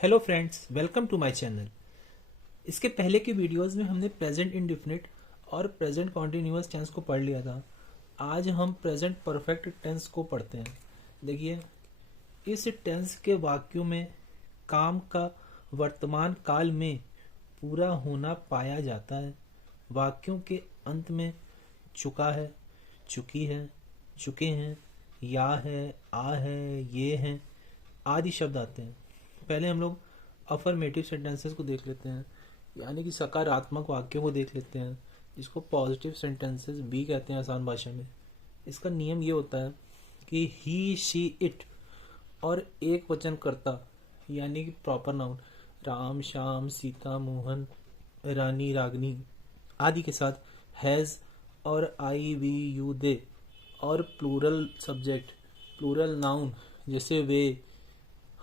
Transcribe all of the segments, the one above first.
Hello friends, welcome to my channel. इसके पहले की वीडियोस में हमने प्रेजेंट इंडिफिनिट और प्रेजेंट कॉन्टिन्यूअस टेंस को पढ़ लिया था। आज हम प्रेजेंट परफेक्ट टेंस को पढ़ते हैं। देखिए, इस टेंस के वाक्यों में काम का वर्तमान काल में पूरा होना पाया जाता है। वाक्यों के अंत में चुका है, चुकी है, चुके हैं, या है, आ है, ये हैं आदि शब्द आते हैं। पहले हम लोग अफर्मेटिव सेंटेंसेस को देख लेते हैं, यानी कि सकारात्मक वाक्यों को देख लेते हैं, जिसको पॉजिटिव सेंटेंसेस भी कहते हैं आसान भाषा में। इसका नियम ये होता है कि ही, शी, इट और एक वचन कर्ता यानी कि प्रॉपर नाउन राम, श्याम, सीता, मोहन, रानी, रागनी आदि के साथ हैज और आई, वी, यू, दे और प्लूरल सब्जेक्ट, प्लूरल नाउन जैसे वे,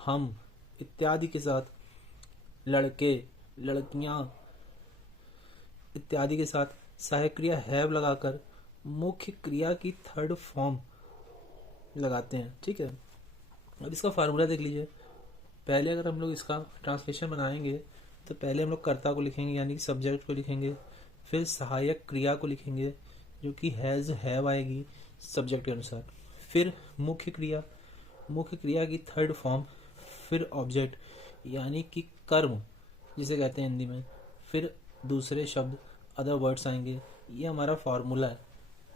हम इत्यादि के साथ लड़के, लड़कियां इत्यादि के साथ सहायक क्रिया हैव लगाकर मुख्य क्रिया की थर्ड फॉर्म लगाते हैं। ठीक है, अब इसका फार्मूला देख लीजिए। पहले अगर हम लोग इसका ट्रांसलेशन बनाएंगे तो पहले हम लोग कर्ता को लिखेंगे यानी कि सब्जेक्ट को लिखेंगे, फिर सहायक क्रिया को लिखेंगे जो कि हैज, हैव आएगी सब्जेक्ट के अनुसार, फिर मुख्य क्रिया की थर्ड फॉर्म, फिर ऑब्जेक्ट यानी कि कर्म जिसे कहते हैं हिंदी में, फिर दूसरे शब्द अदर वर्ड्स आएंगे। ये हमारा फॉर्मूला है।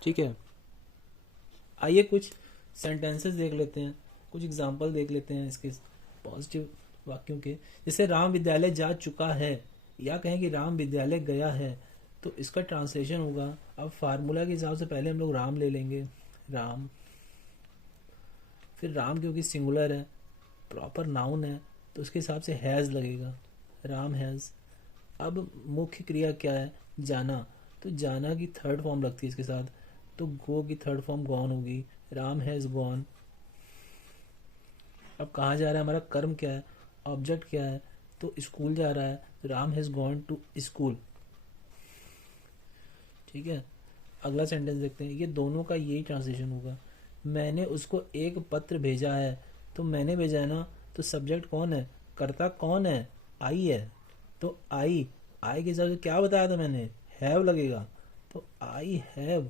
ठीक है, आइए कुछ सेंटेंसेस देख लेते हैं, कुछ एग्जांपल देख लेते हैं इसके पॉजिटिव वाक्यों के। जैसे राम विद्यालय जा चुका है, या कहें कि राम विद्यालय गया है, तो इसका ट्रांसलेशन होगा। अब फार्मूला के हिसाब से पहले हम लोग राम ले लेंगे, राम, फिर राम क्योंकि सिंगुलर है, प्रॉपर नाउन है, तो उसके हिसाब से हैज लगेगा, राम हैज। अब मुख्य क्रिया क्या है, जाना, तो जाना की थर्ड फॉर्म लगती है इसके साथ, तो गो की थर्ड फॉर्म गॉन होगी, राम हैज गॉन। अब कहाँ जा रहा है, हमारा कर्म क्या है, ऑब्जेक्ट क्या है, तो स्कूल जा रहा है, तो Ram has gone to school. ठीक है, अगला सेंटेंस देखते हैं। ये दोनों का यही ट्रांसलेशन होगा। मैंने उसको एक पत्र भेजा है, तो मैंने भेजा है ना, तो सब्जेक्ट कौन है, कर्ता कौन है, आई है, तो आई के हिसाब से क्या बताया था मैंने, हैव लगेगा, तो आई हैव।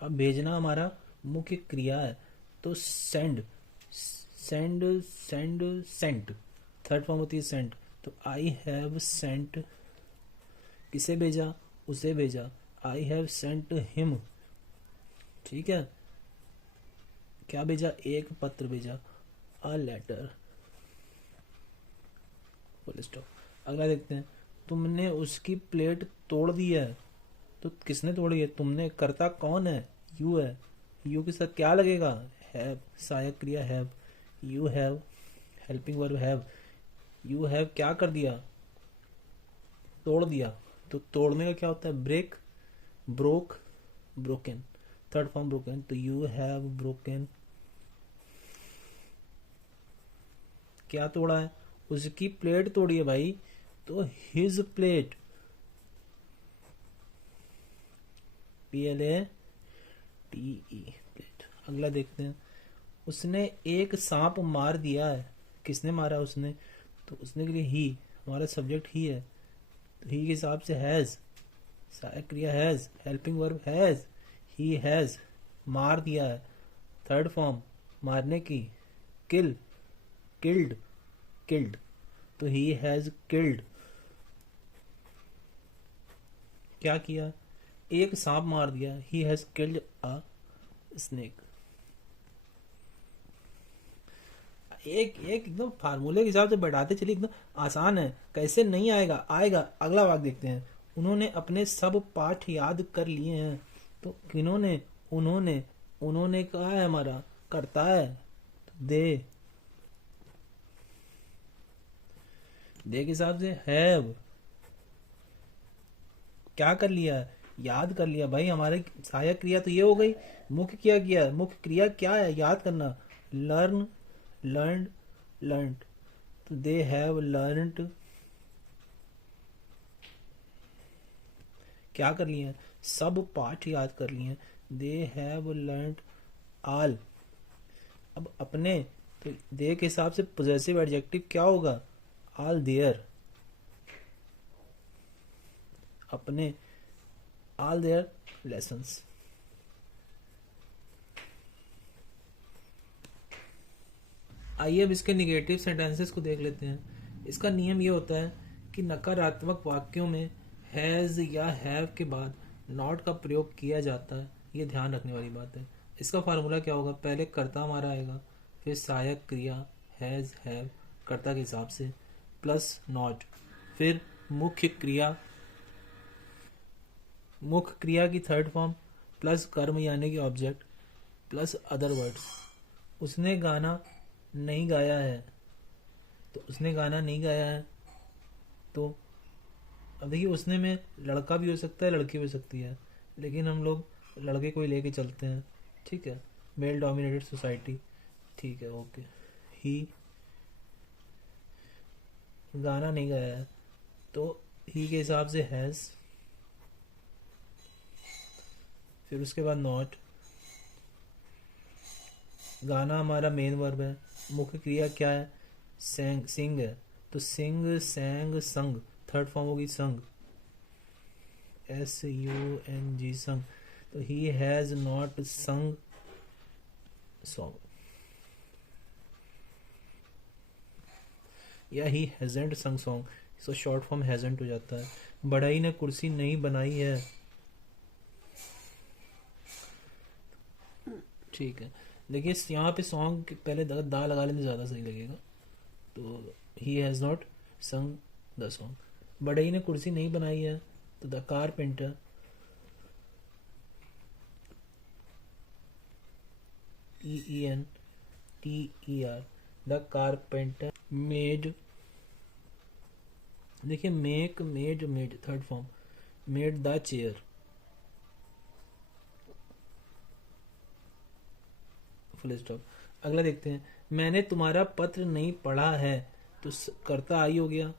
अब भेजना हमारा मुख्य क्रिया है, तो सेंड, सेंट थर्ड फॉर्म होती है सेंट, तो आई हैव सेंट। किसे भेजा, उसे भेजा, आई हैव सेंट हिम। ठीक है, क्या भेजा, एक पत्र भेजा, अ लेटर, फुल स्टॉप। अगला देखते हैं। तुमने उसकी प्लेट तोड़ दी है, तो किसने तोड़ी है, तुमने, कर्ता कौन है, यू है, यू के साथ क्या लगेगा, हैव, सहायक क्रिया have, you have, helping verb have, you have क्या कर दिया, तोड़ दिया, तो तोड़ने का क्या होता है, break, broke, broken, third form broken, तो यू हैव ब्रोकन। क्या तोड़ा है, उसकी प्लेट तोड़ी है भाई, तो हिज प्लेट, PLATE, प्लेट। अगला देखते हैं। उसने एक सांप मार दिया है, किसने मारा उसने, तो उसने के लिए ही, हमारा सब्जेक्ट ही है, तो ही के हिसाब से हैज, सहायक क्रिया has, helping verb has, he has, मार दिया है, थर्ड फॉर्म मारने की, किल, किल्ड, किल्ड, तो ही हैज किल्ड। क्या किया, एक सांप मार दिया, he has killed a snake. एक एक एकदम फार्मूले के हिसाब से बढ़ाते चलिए, एकदम आसान है, कैसे नहीं आएगा, आएगा। अगला वाक्य देखते हैं। उन्होंने अपने सब पाठ याद कर लिए हैं, तो किन्होंने, उन्होंने, उन्होंने कहा है हमारा करता है, तो दे के हिसाब से हैव, क्या कर लिया, याद कर लिया भाई। हमारे सहायक क्रिया तो ये हो गई, मुख्य किया, मुख्य क्रिया क्या है, याद करना, लर्न, लर्न, लर्न, तो दे हैव लर्नड, क्या कर लिए, सब पाठ याद कर लिए, दे हैव लर्नड ऑल। अब अपने तो दे के हिसाब से पोजेसिव एडजेक्टिव क्या होगा? ऑल देयर, अपने, ऑल देयर लेसन्स। आइए अब इसके निगेटिव सेंटेंसेस को देख लेते हैं। इसका नियम ये होता है कि नकारात्मक वाक्यों में हैज़ या हैव के बाद नॉट का प्रयोग किया जाता है, ये ध्यान रखने वाली बात है। इसका फार्मूला क्या होगा? पहले कर्ता हमारा आएगा, फिर सहायक क्रिया हैज़ हैव कर्ता के हिसाब से प्लस नॉट, फिर मुख्य क्रिया की थर्ड फॉर्म प्लस कर्म यानी कि ऑब्जेक्ट प्लस अदर वर्ड्स। उसने गाना नहीं गाया है, तो उसने गाना नहीं गाया है, तो अब देखिए उसने में लड़का भी हो सकता है, लड़की भी हो सकती है, लेकिन हम लोग लड़के को ही लेके चलते हैं, ठीक है, मेल डोमिनेटेड सोसाइटी, ठीक है, ओके। ही गाना नहीं गाया है, तो ही के हिसाब से हैज़, फिर उसके बाद नॉट। गाना हमारा मेन वर्ब है, मुख्य क्रिया क्या है? सिंग है, तो सिंग सैंग संग, थर्ड फॉर्म होगी संग, SUNG संग, तो ही हैज नॉट संग सॉन्ग, या ही हैजंट संग song, so short form hasn't हो जाता है। बढ़ई ने कुर्सी नहीं बनाई है, ठीक है। देखिए यहाँ पे सॉन्ग पहले दा लगा लेने ज़्यादा सही लगेगा, तो he has not sung the song. बढ़ई ने कुर्सी नहीं बनाई है, तो the carpenter, EENTER, the carpenter made, देखिए make made third form, made the chair, full stop. अगला देखते हैं, मैंने तुम्हारा पत्र नहीं पढ़ा है, तो कर्ता आई हो गया,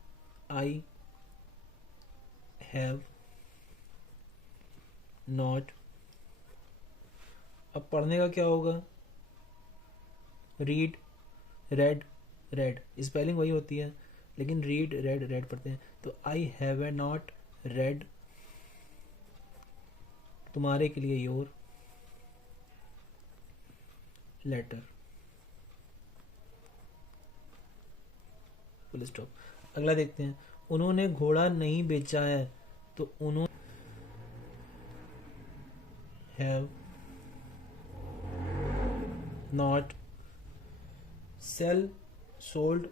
आई हैव नॉट। अब पढ़ने का क्या होगा? रीड, रेड, स्पेलिंग वही होती है, लेकिन रीड रेड पढ़ते हैं, तो आई हैव नॉट रेड, तुम्हारे के लिए योर लेटर, फुल स्टॉप। अगला देखते हैं, उन्होंने घोड़ा नहीं बेचा है, तो उन्होंने have not sell sold,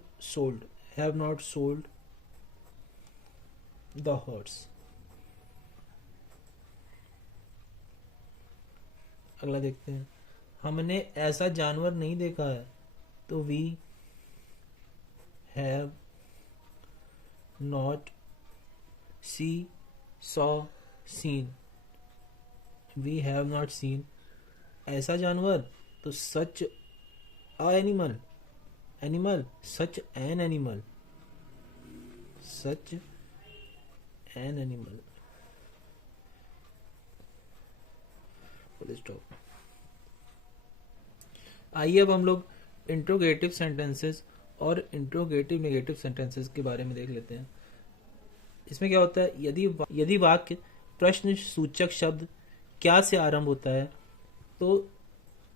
have not sold the horse. अगला देखते हैं, हमने ऐसा जानवर नहीं देखा है, तो we have not saw seen, we have not seen ऐसा जानवर, तो such a animal, such an animal, full stop. आइए अब हम लोग इंट्रोगेटिव सेंटेंसेस और इंट्रोगेटिव नेगेटिव सेंटेंसेस के बारे में देख लेते हैं। इसमें क्या होता है, यदि वाक्य प्रश्न सूचक शब्द क्या से आरंभ होता है, तो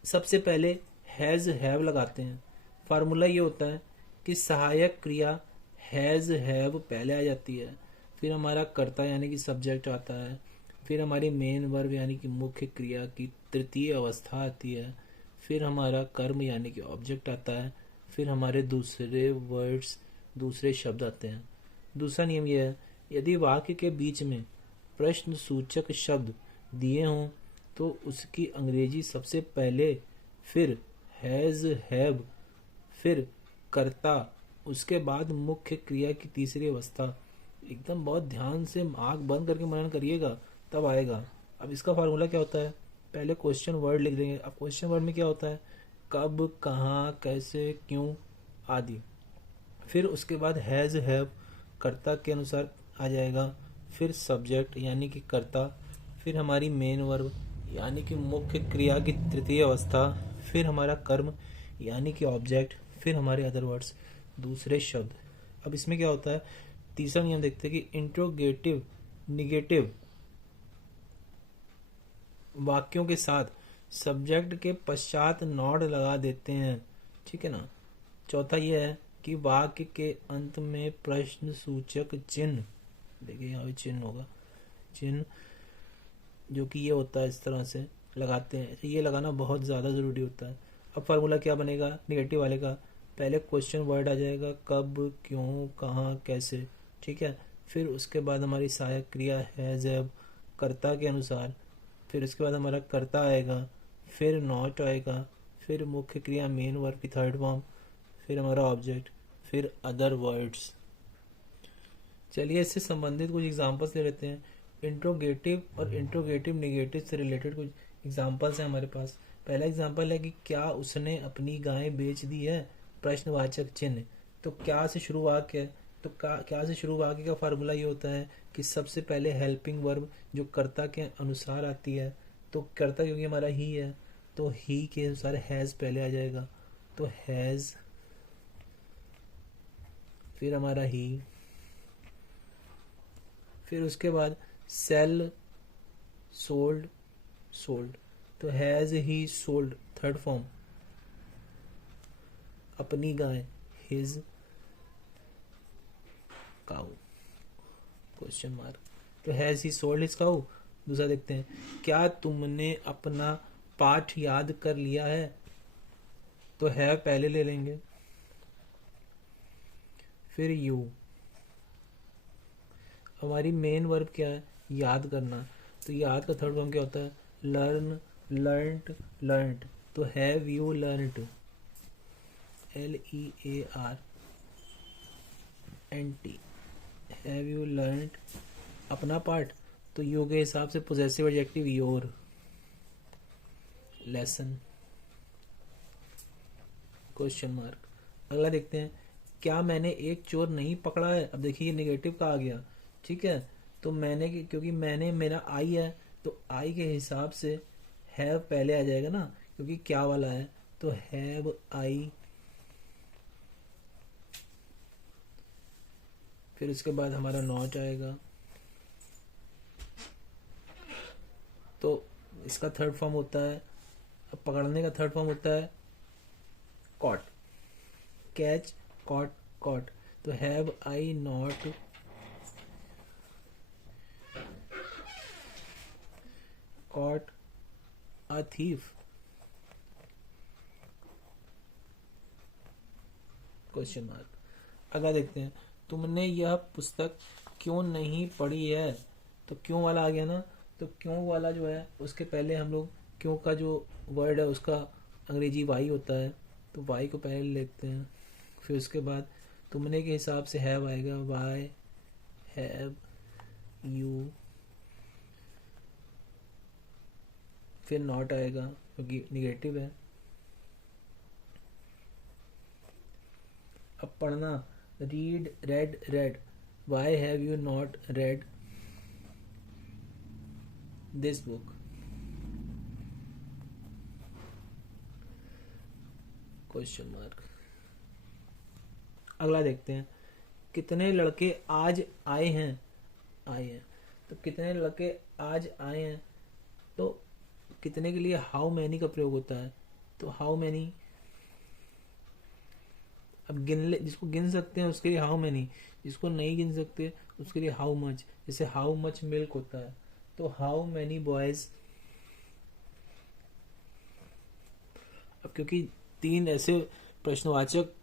सबसे पहले हैज हैव लगाते हैं। फार्मूला ये होता है कि सहायक क्रिया हैज हैव पहले आ जाती है, फिर हमारा कर्ता यानी कि सब्जेक्ट आता है, फिर हमारी मेन वर्ब यानी कि मुख्य क्रिया की तृतीय अवस्था आती है, फिर हमारा कर्म यानी कि ऑब्जेक्ट आता है, फिर हमारे दूसरे शब्द आते हैं। दूसरा नियम यह है, यदि वाक्य के बीच में प्रश्न सूचक शब्द दिए हों, तो उसकी अंग्रेजी सबसे पहले, फिर हैज हैव, फिर कर्ता, उसके बाद मुख्य क्रिया की तीसरी अवस्था। एकदम बहुत ध्यान से आँख बंद करके मनन करिएगा, तब आएगा। अब इसका फार्मूला क्या होता है, पहले क्वेश्चन वर्ड लिख देंगे। अब क्वेश्चन वर्ड में क्या होता है, कब, कहाँ, कैसे, क्यों आदि। फिर उसके बाद हैज हैव कर्ता के अनुसार आ जाएगा, फिर सब्जेक्ट यानी कि कर्ता, फिर हमारी मेन वर्ब यानी कि मुख्य क्रिया की तृतीय अवस्था, फिर हमारा कर्म यानी कि ऑब्जेक्ट, फिर हमारे अदर वर्ड्स, दूसरे शब्द। अब इसमें क्या होता है, तीसरा नियम देखते हैं कि इंट्रोगेटिव निगेटिव वाक्यों के साथ सब्जेक्ट के पश्चात नॉट लगा देते हैं, ठीक है ना। चौथा यह है कि वाक्य के अंत में प्रश्न सूचक चिन्ह, देखिए यहाँ पे चिन्ह होगा, चिन्ह जो कि ये होता है इस तरह से लगाते हैं, ये लगाना बहुत ज़्यादा ज़रूरी होता है। अब फार्मूला क्या बनेगा निगेटिव वाले का, पहले क्वेश्चन वर्ड आ जाएगा, कब, क्यों, कहाँ, कैसे, ठीक है। फिर उसके बाद हमारी सहायक क्रिया है जब, कर्ता के अनुसार, फिर उसके बाद हमारा कर्ता आएगा, फिर नॉट आएगा, फिर मुख्य क्रिया मेन वर्ब की थर्ड फॉर्म, फिर हमारा ऑब्जेक्ट, फिर अदर वर्ड्स। चलिए इससे संबंधित कुछ एग्जांपल्स ले लेते हैं। इंट्रोगेटिव और इंट्रोगेटिव नेगेटिव से रिलेटेड कुछ एग्जांपल्स हैं हमारे पास। पहला एग्जांपल है कि क्या उसने अपनी गाय बेच दी है, प्रश्नवाचक चिन्ह। तो क्या से शुरू वाक्य है, तो क्या से शुरू वाक्य का फार्मूला ये होता है कि सबसे पहले हेल्पिंग वर्ब जो कर्ता के अनुसार आती है, तो कर्ता क्योंकि हमारा ही है तो ही के अनुसार हैज़ पहले आ जाएगा, तो हैज़, फिर हमारा ही, फिर उसके बाद सेल, सोल्ड, सोल्ड, तो has he sold third form, अपनी गाय हिज काउ, क्वेश्चन मार्क, तो has he sold his cow. दूसरा देखते हैं, क्या तुमने अपना पाठ याद कर लिया है, तो है पहले ले लेंगे, फिर यू, हमारी मेन वर्ब क्या है, याद करना, तो याद का थर्ड फॉर्म क्या होता है, लर्न, लर्नड, लर्नड, तो have you learned, LEARNT, have you learned अपना पार्ट, तो यू के हिसाब से possessive adjective your, lesson, question mark. अगला देखते हैं, क्या मैंने एक चोर नहीं पकड़ा है। अब देखिए ये नेगेटिव का आ गया, ठीक है। तो मैंने, क्योंकि मैंने मेरा आई है तो आई के हिसाब से हैव पहले आ जाएगा ना, क्योंकि क्या वाला है, तो हैव आई, फिर उसके बाद हमारा नॉट आएगा, तो इसका थर्ड फॉर्म होता है, अब पकड़ने का थर्ड फॉर्म होता है कॉट, कैच, कॉट, कॉट, तो have I not caught a thief, question mark. अगला देखते हैं, तुमने यह पुस्तक क्यों नहीं पढ़ी है, तो क्यों वाला आ गया ना, तो क्यों वाला जो है उसके पहले हम लोग क्यों का जो वर्ड है उसका अंग्रेजी वाई होता है, तो वाई को पहले लेते हैं, फिर उसके बाद तुमने के हिसाब से हैव आएगा, वाई हैव यू, फिर नॉट आएगा क्योंकि निगेटिव है। अब पढ़ना, read, red, red, why have you not read this book, question mark. अगला देखते हैं, कितने लड़के आज आए हैं, आए हैं, तो कितने लड़के आज आए हैं, तो कितने के लिए हाउ मैनी का प्रयोग होता है, तो हाउ मैनी, अब गिन ले, जिसको गिन सकते हैं उसके लिए हाउ मैनी, जिसको नहीं गिन सकते उसके लिए हाउ मच, जैसे हाउ मच मिल्क होता है, तो हाउ मैनी बॉयज। अब क्योंकि तीन ऐसे प्रश्नवाचक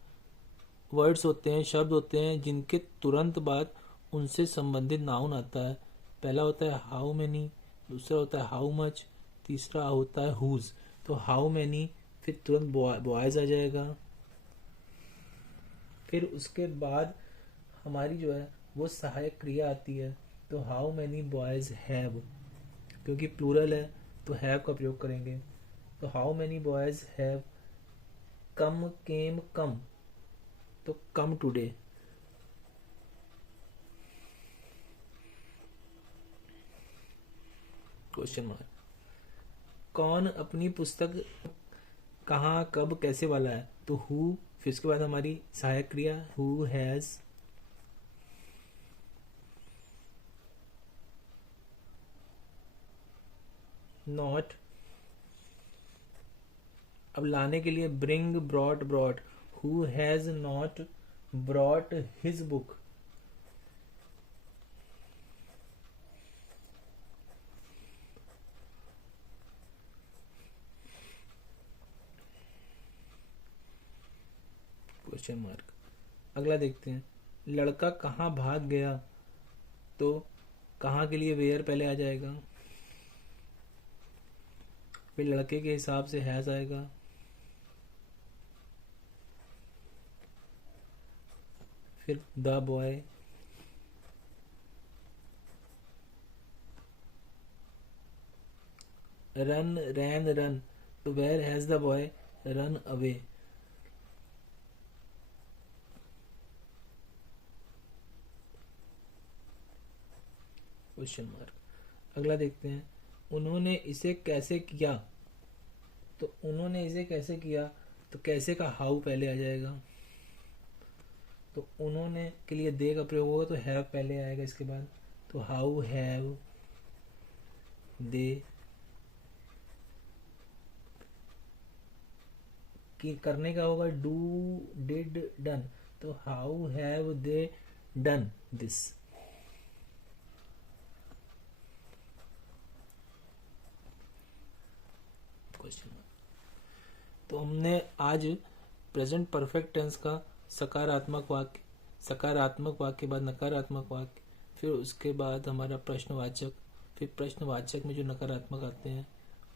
वर्ड्स होते हैं, शब्द होते हैं जिनके तुरंत बाद उनसे संबंधित नाउन आता है, पहला होता है हाउ मैनी, दूसरा होता है हाउ मच, तीसरा होता है हुज, तो हाउ मैनी, फिर तुरंत बॉयज आ जाएगा, फिर उसके बाद हमारी जो है वो सहायक क्रिया आती है, तो हाउ मैनी बॉयज हैव, क्योंकि प्लूरल है तो हैव का प्रयोग करेंगे, तो how many boys have come, came, come, तो कम टुडे, क्वेश्चन मार्क। कौन अपनी पुस्तक कहाँ, कब, कैसे वाला है, तो हु फिर उसके बाद हमारी सहायक क्रिया हु हैज, नॉट। अब लाने के लिए bring, brought, brought. Who has not brought his book. Question mark. अगला देखते हैं, लड़का कहाँ भाग गया, तो कहाँ के लिए वेयर पहले आ जाएगा, फिर लड़के के हिसाब से हैज आएगा, फिर the boy, run, ran, run, तो where has the boy run away. Question mark. अगला देखते हैं, उन्होंने इसे कैसे किया, तो उन्होंने इसे कैसे किया, तो कैसे का हाउ पहले आ जाएगा। तो उन्होंने के लिए दे का प्रयोग होगा तो हैव पहले आएगा इसके बाद, तो हाउ हैव दे। कि करने का होगा डू, डिड, डन, तो how have they done this. Question. तो हमने आज प्रेजेंट परफेक्ट टेंस का सकारात्मक वाक्य, सकारात्मक वाक्य के बाद नकारात्मक वाक्य, फिर उसके बाद हमारा प्रश्नवाचक, फिर प्रश्नवाचक में जो नकारात्मक आते हैं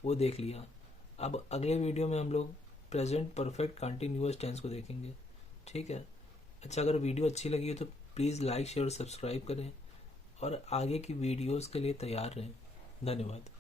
वो देख लिया। अब अगले वीडियो में हम लोग प्रेजेंट परफेक्ट कंटिन्यूअस टेंस को देखेंगे। ठीक है। अच्छा, अगर वीडियो अच्छी लगी हो तो प्लीज़ लाइक, शेयर और सब्सक्राइब करें और आगे की वीडियोस के लिए तैयार रहें। धन्यवाद।